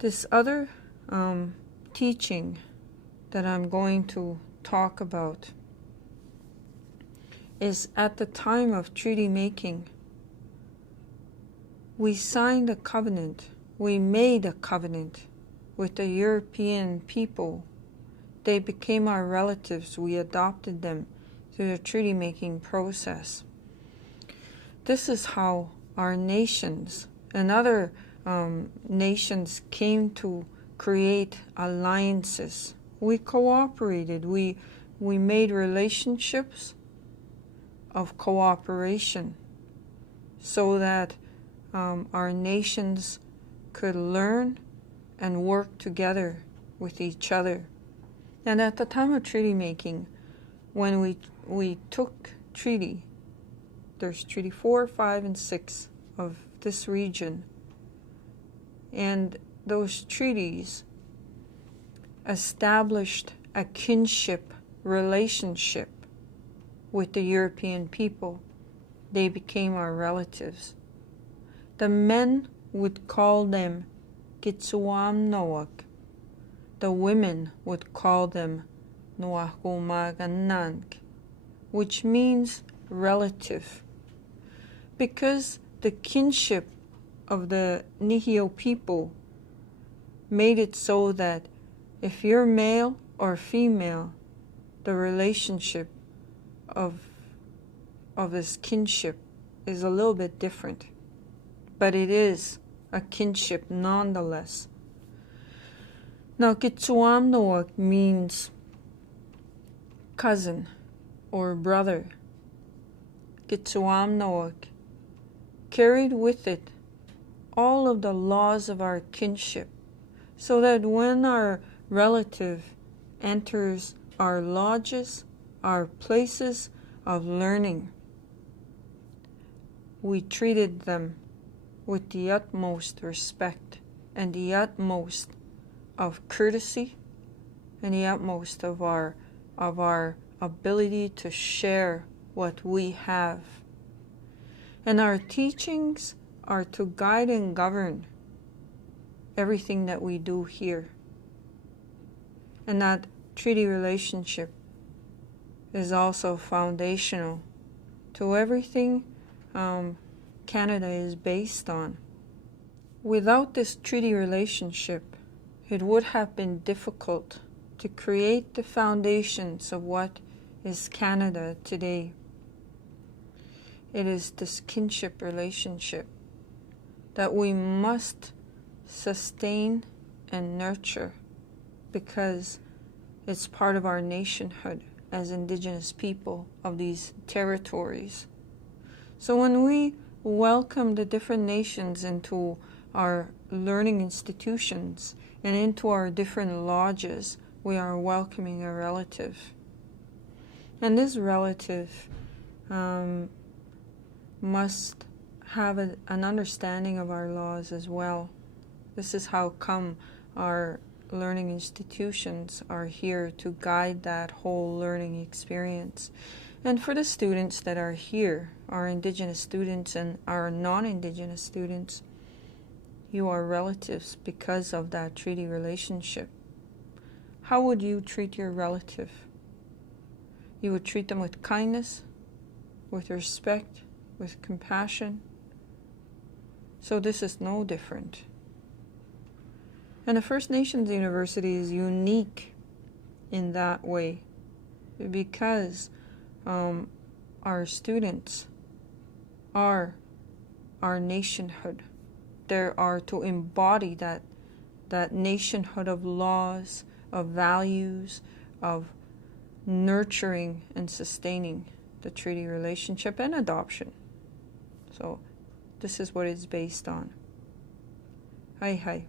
This other teaching that I'm going to talk about is at the time of treaty making, we signed a covenant, we made a covenant with the European people. They became our relatives, we adopted them through the treaty making process. This is how our nations and other nations came to create alliances. We cooperated, we made relationships of cooperation so that our nations could learn and work together with each other. And at the time of treaty making, when we took treaty, there's treaty 4, 5, and 6 of this region, and those treaties established a kinship relationship with the European people. They became our relatives. The men would call them Kitsuam Noak. The women would call them Noakumaganang, which means relative. Because the kinship of the Nihio people made it so that if you're male or female, the relationship of this kinship is a little bit different. But it is a kinship nonetheless. Now, Kitsuam Noak means cousin or brother. Kitsuam Noak carried with it all of the laws of our kinship, so that when our relative enters our lodges, our places of learning, we treated them with the utmost respect and the utmost of courtesy and the utmost of our ability to share what we have. And our teachings are to guide and govern everything that we do here. And that treaty relationship is also foundational to everything Canada is based on. Without this treaty relationship, it would have been difficult to create the foundations of what is Canada today. It is this kinship relationship that we must sustain and nurture, because it's part of our nationhood as Indigenous people of these territories. So when we welcome the different nations into our learning institutions and into our different lodges, we are welcoming a relative. And this relative must have an understanding of our laws as well. This is how come our learning institutions are here to guide that whole learning experience. And for the students that are here, our Indigenous students and our non-Indigenous students, you are relatives because of that treaty relationship. How would you treat your relative? You would treat them with kindness, with respect, with compassion. So this is no different. And the First Nations University is unique in that way, because our students are our nationhood. They are to embody that nationhood of laws, of values, of nurturing and sustaining the treaty relationship and adoption. So this is what it's based on. Hai hai.